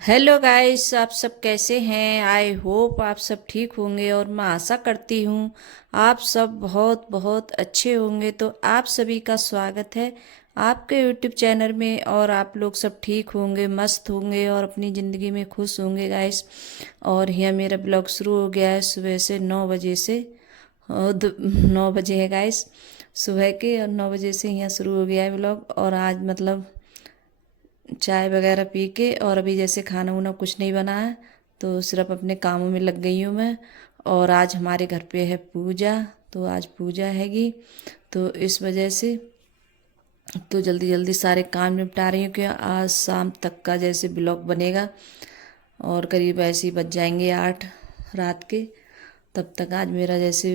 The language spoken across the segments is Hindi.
हेलो गाइस, आप सब कैसे हैं? आई होप आप सब ठीक होंगे और मैं आशा करती हूँ आप सब बहुत बहुत अच्छे होंगे। तो आप सभी का स्वागत है आपके यूट्यूब चैनल में और आप लोग सब ठीक होंगे, मस्त होंगे और अपनी ज़िंदगी में खुश होंगे गाइस। और यह मेरा ब्लॉग शुरू हो गया है सुबह से 9 बजे से। 9 बजे है गाइस सुबह के, और 9 बजे से यहाँ शुरू हो गया है ब्लॉग। और आज मतलब चाय वगैरह पी के, और अभी जैसे खाना वाना कुछ नहीं बना है तो सिर्फ अपने कामों में लग गई हूँ मैं। और आज हमारे घर पे है पूजा, तो आज पूजा हैगी, तो इस वजह से तो जल्दी जल्दी सारे काम निपटा रही हूँ कि आज शाम तक का जैसे ब्लॉग बनेगा। और करीब ऐसे ही बज जाएंगे 8 रात के, तब तक आज मेरा जैसे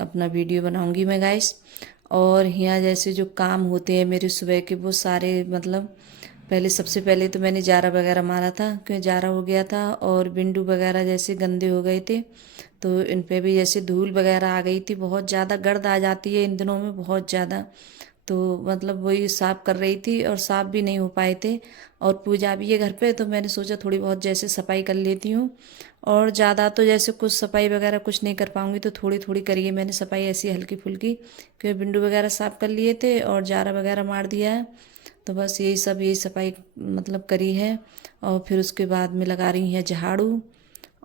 अपना वीडियो बनाऊंगी मैं गाइस। और यहाँ जैसे जो काम होते हैं मेरे सुबह के वो सारे मतलब पहले सबसे पहले तो मैंने जारा वगैरह मारा था, क्योंकि जारा हो गया था और बिंडू वगैरह जैसे गंदे हो गए थे, तो इन पे भी जैसे धूल वगैरह आ गई थी, बहुत ज़्यादा गर्द आ जाती है इन दिनों में बहुत ज़्यादा। तो मतलब वही साफ़ कर रही थी और साफ़ भी नहीं हो पाए थे। और पूजा भी है घर पे, तो मैंने सोचा थोड़ी बहुत जैसे सफाई कर लेती हूँ। और ज़्यादा तो जैसे कुछ सफाई वगैरह कुछ नहीं कर पाऊँगी, तो थोड़ी थोड़ी करिए मैंने सफाई ऐसी हल्की फुल्की, क्योंकि विंडो वगैरह साफ़ कर लिए थे और जारा वगैरह मार दिया है। तो बस यही सफाई मतलब करी है। और फिर उसके बाद में लगा रही है झाड़ू।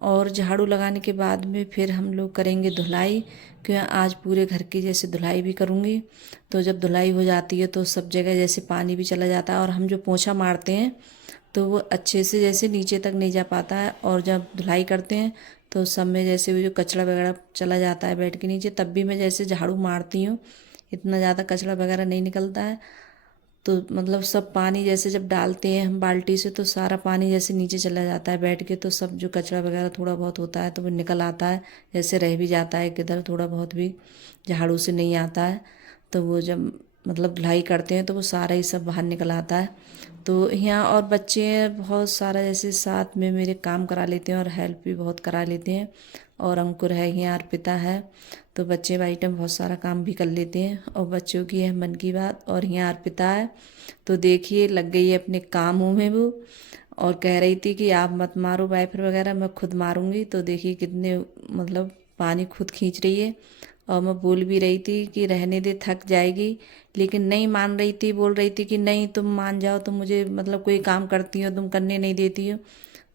और झाड़ू लगाने के बाद में फिर हम लोग करेंगे धुलाई, क्योंकि आज पूरे घर की जैसे धुलाई भी करूँगी। तो जब धुलाई हो जाती है तो सब जगह जैसे पानी भी चला जाता है, और हम जो पोछा मारते हैं तो वो अच्छे से जैसे नीचे तक नहीं जा पाता है। और जब धुलाई करते हैं तो सब में जैसे वो जो कचरा वगैरह चला जाता है बेड के नीचे, तब भी मैं जैसे झाड़ू मारती हूँ, इतना ज़्यादा कचरा वगैरह नहीं निकलता है। तो मतलब सब पानी जैसे जब डालते हैं हम बाल्टी से, तो सारा पानी जैसे नीचे चला जाता है बैठ के, तो सब जो कचरा वगैरह थोड़ा बहुत होता है तो वो निकल आता है। जैसे रह भी जाता है किधर थोड़ा बहुत भी झाड़ू से नहीं आता है, तो वो जब मतलब धुलाई करते हैं तो वो सारा ही सब बाहर निकल आता है। तो यहाँ और बच्चे हैं बहुत सारा, जैसे साथ में मेरे काम करा लेते हैं और हेल्प भी बहुत करा लेते हैं। और अंकुर है यहाँ, अर्पिता है, तो बच्चे आइटम बहुत सारा काम भी कर लेते हैं। और बच्चों की है मन की बात, और यहाँ अर्पिता है, तो देखिए लग गई है अपने कामों में वो। और कह रही थी कि आप मत मारो वाइपर वगैरह, मैं खुद मारूंगी। तो देखिए कितने मतलब पानी खुद खींच रही है। और मैं बोल भी रही थी कि रहने दे थक जाएगी, लेकिन नहीं मान रही थी, बोल रही थी कि नहीं तुम मान जाओ, तुम मुझे मतलब कोई काम करती हो तुम करने नहीं देती हो।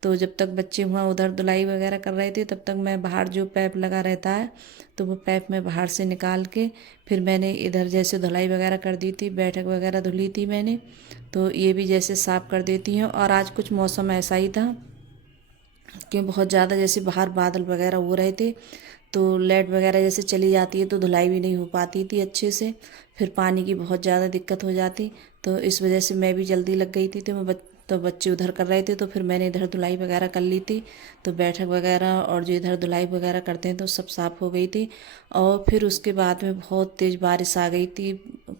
तो जब तक बच्चे वहाँ उधर धुलाई वगैरह कर रहे थे तब तक मैं बाहर जो पैप लगा रहता है, तो वो पैप में बाहर से निकाल के फिर मैंने इधर जैसे धुलाई वगैरह कर दी थी, बैठक वगैरह धुली थी मैंने, तो ये भी जैसे साफ़ कर देती हूँ। और आज कुछ मौसम ऐसा ही था कि बहुत ज़्यादा जैसे बाहर बादल वगैरह हो रहे थे, तो लाइट वगैरह जैसे चली जाती है तो धुलाई भी नहीं हो पाती थी अच्छे से, फिर पानी की बहुत ज़्यादा दिक्कत हो जाती। तो इस वजह से मैं भी जल्दी लग गई थी, तो बच्चे उधर कर रहे थे तो फिर मैंने इधर धुलाई वगैरह कर ली थी। तो बैठक वगैरह और जो इधर धुलाई वगैरह करते हैं तो सब साफ़ हो गई थी। और फिर उसके बाद में बहुत तेज़ बारिश आ गई थी,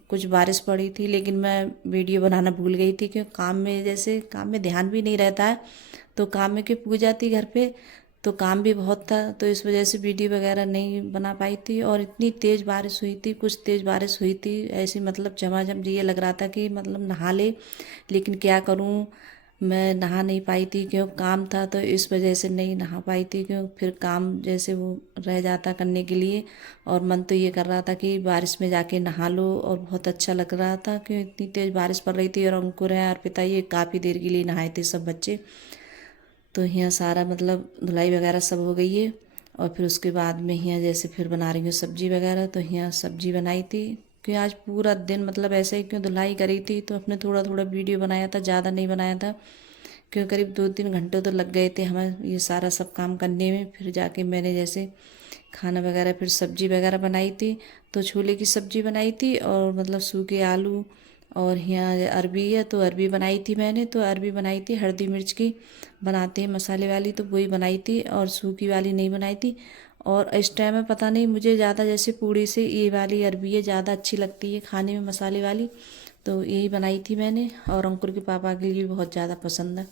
कुछ बारिश पड़ी थी, लेकिन मैं वीडियो बनाना भूल गई थी, क्योंकि काम में जैसे काम में ध्यान भी नहीं रहता है। तो काम में की पूजा थी घर पे, तो काम भी बहुत था, तो इस वजह से वीडियो वगैरह नहीं बना पाई थी। और इतनी तेज़ बारिश हुई थी, कुछ तेज़ बारिश हुई थी ऐसी मतलब झमाझम, ये लग रहा था कि मतलब नहा ले, लेकिन क्या करूं, मैं नहा नहीं पाई थी क्यों काम था, तो इस वजह से नहीं नहा पाई थी, क्यों फिर काम जैसे वो रह जाता करने के लिए। और मन तो ये कर रहा था कि बारिश में जाके नहा लो, और बहुत अच्छा लग रहा था क्यों इतनी तेज़ बारिश पड़ रही थी। और अंकुर है और पिता ये काफ़ी देर के लिए नहाए थे सब बच्चे। तो यहाँ सारा मतलब धुलाई वगैरह सब हो गई है। और फिर उसके बाद में यहाँ जैसे फिर बना रही हूँ सब्जी वगैरह, तो यहाँ सब्जी बनाई थी, कि आज पूरा दिन मतलब ऐसे ही क्यों धुलाई करी थी, तो अपने थोड़ा थोड़ा वीडियो बनाया था, ज़्यादा नहीं बनाया था, क्यों करीब 2-3 घंटे तो लग गए थे हमें ये सारा सब काम करने में। फिर जाके मैंने जैसे खाना वगैरह फिर सब्जी वगैरह बनाई थी, तो छोले की सब्जी बनाई थी और मतलब सूखे आलू। और यहाँ अरबी है तो अरबी बनाई थी मैंने, तो अरबी बनाई थी हल्दी मिर्च की बनाते हैं मसाले वाली, तो वही बनाई थी, और सूखी वाली नहीं बनाई थी। और इस टाइम में पता नहीं मुझे ज़्यादा जैसे पूड़ी से ये वाली अरबी है ज़्यादा अच्छी लगती है खाने में मसाले वाली, तो यही बनाई थी मैंने। और अंकुर के पापा के लिए भी बहुत ज़्यादा पसंद है।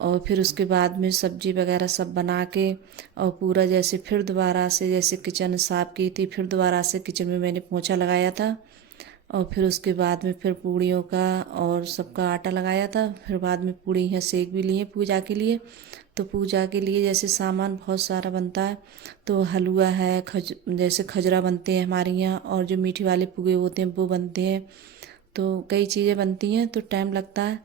और फिर उसके बाद में सब्जी वगैरह सब बना के, और पूरा जैसे फिर दोबारा से जैसे किचन साफ़ की थी, फिर दोबारा से किचन में मैंने पोंछा लगाया था। और फिर उसके बाद में फिर पूड़ियों का और सबका आटा लगाया था। फिर बाद में पूड़ी यहाँ सेक भी लिए पूजा के लिए। तो पूजा के लिए जैसे सामान बहुत सारा बनता है। तो हलवा है, जैसे खजरा बनते हैं हमारे यहाँ, और जो मीठी वाले पुगे होते हैं वो बनते हैं। तो कई चीज़ें बनती हैं तो टाइम लगता है।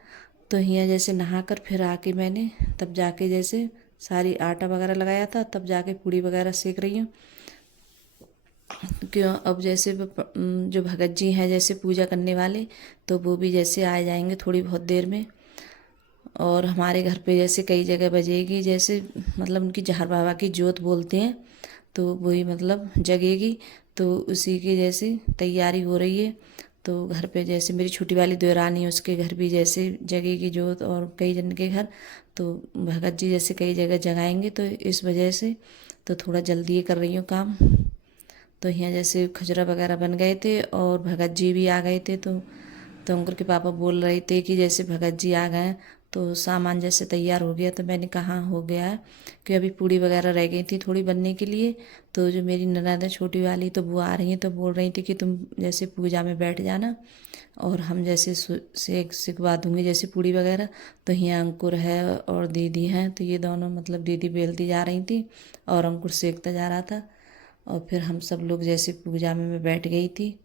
तो यहाँ जैसे नहाकर फिर आके मैंने तब जाके जैसे सारी आटा वगैरह लगाया था, तब जाके पूड़ी वगैरह सेक रही हूँ। क्यों अब जैसे जो भगत जी हैं जैसे पूजा करने वाले, तो वो भी जैसे आ जाएंगे थोड़ी बहुत देर में। और हमारे घर पे जैसे कई जगह बजेगी, जैसे मतलब उनकी जहर बाबा की जोत बोलते हैं, तो वही मतलब जगेगी। तो उसी की जैसे तैयारी हो रही है। तो घर पे जैसे मेरी छोटी वाली देवरानी है, उसके घर भी जैसे जगेगी जोत, और कई जन के घर। तो भगत जी जैसे कई जगह जगाएंगे, तो इस वजह से तो थोड़ा जल्दी कर रही हूँ काम। तो यहाँ जैसे खजरा वगैरह बन गए थे और भगत जी भी आ गए थे। तो अंकुर के पापा बोल रहे थे कि जैसे भगत जी आ गए तो सामान जैसे तैयार हो गया। तो मैंने कहा हो गया है, कि अभी पूड़ी वगैरह रह गई थी थोड़ी बनने के लिए। तो जो मेरी ननद है छोटी वाली, तो वो आ रही हैं, तो बोल रही थी कि तुम जैसे पूजा में बैठ जाना, और हम जैसे सिखवा दूंगी जैसे पूड़ी वगैरह। तो यहाँ अंकुर है और दीदी हैं, तो ये दोनों मतलब दीदी बेलती जा रही थी और अंकुर सेकता जा रहा था। और फिर हम सब लोग जैसे पूजा में मैं बैठ गई थी।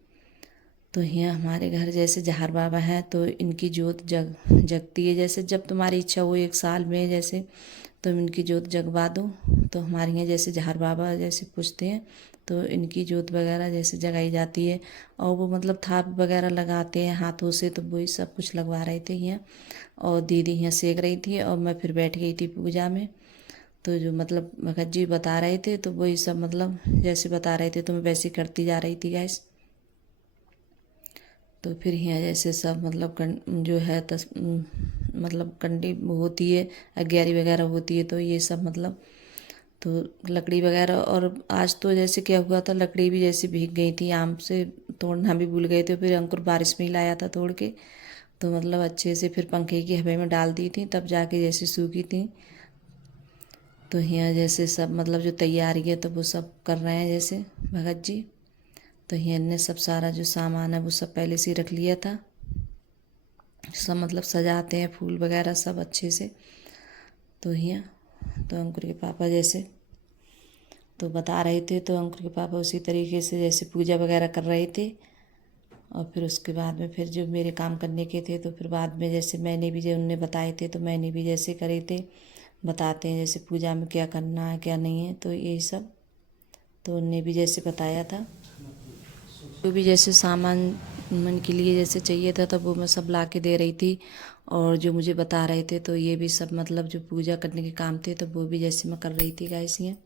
तो यहाँ हमारे घर जैसे जहर बाबा हैं, तो इनकी जोत जगती है। जैसे जब तुम्हारी इच्छा हो 1 साल में जैसे तुम इनकी जोत जगवा दो। तो हमारे यहाँ जैसे जहर बाबा जैसे पूछते हैं, तो इनकी जोत वगैरह जैसे जगाई जाती है। और वो मतलब थाप वगैरह लगाते हैं हाथों से, तो वही सब कुछ लगवा रहे थे यहाँ। और दीदी यहाँ सेक रही थी और मैं फिर बैठ गई थी पूजा में। तो जो मतलब भगत जी बता रहे थे, तो वही सब मतलब जैसे बता रहे थे तो मैं वैसे करती जा रही थी गैस। तो फिर यहाँ जैसे सब मतलब जो है मतलब कंडी होती है, अग्यारी वगैरह होती है, तो ये सब मतलब तो लकड़ी वगैरह। और आज तो जैसे क्या हुआ था, लकड़ी भी जैसे भीग गई थी, आम से तोड़ना भी भूल गए थे। फिर अंकुर बारिश में ही लाया था तोड़ के, तो मतलब अच्छे से फिर पंखे की हवा में डाल दी थी, तब जाके जैसे सूखी थी। तो यहाँ जैसे सब मतलब जो तैयारी है तो वो सब कर रहे हैं जैसे भगत जी। तो यहाँ ने सब सारा जो सामान है वो सब पहले से ही रख लिया था। सब मतलब सजाते हैं फूल वगैरह सब अच्छे से। तो यहाँ तो अंकुर के पापा जैसे तो बता रहे थे, तो अंकुर के पापा उसी तरीके से जैसे पूजा वगैरह कर रहे थे। और फिर उसके बाद में फिर जो मेरे काम करने के थे, तो फिर बाद में जैसे मैंने भी जो उनने बताए थे, तो मैंने भी जैसे करे थे। बताते हैं जैसे पूजा में क्या करना है क्या नहीं है, तो यही सब तो उनने भी जैसे बताया था। जो भी जैसे सामान मन के लिए जैसे चाहिए था, तब वो मैं सब ला के दे रही थी। और जो मुझे बता रहे थे, तो ये भी सब मतलब जो पूजा करने के काम थे, तो वो भी जैसे मैं कर रही थी गाइस ये।